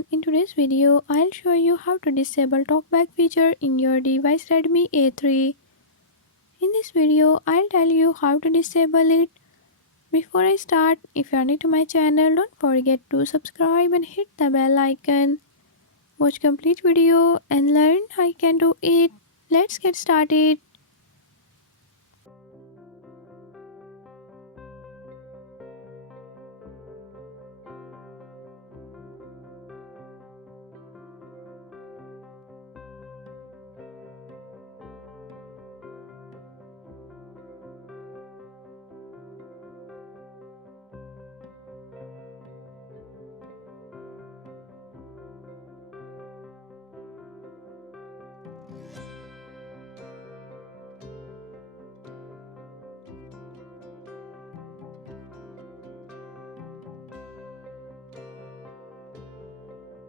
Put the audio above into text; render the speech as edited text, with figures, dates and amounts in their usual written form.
everyone, in today's video I'll show you how to disable Talkback feature in your device Redmi A3. In this video I'll tell you how to disable it. Before I start, if you are new to my channel, don't forget to subscribe and hit the bell icon. Watch complete video and learn how you can do it. Let's get started.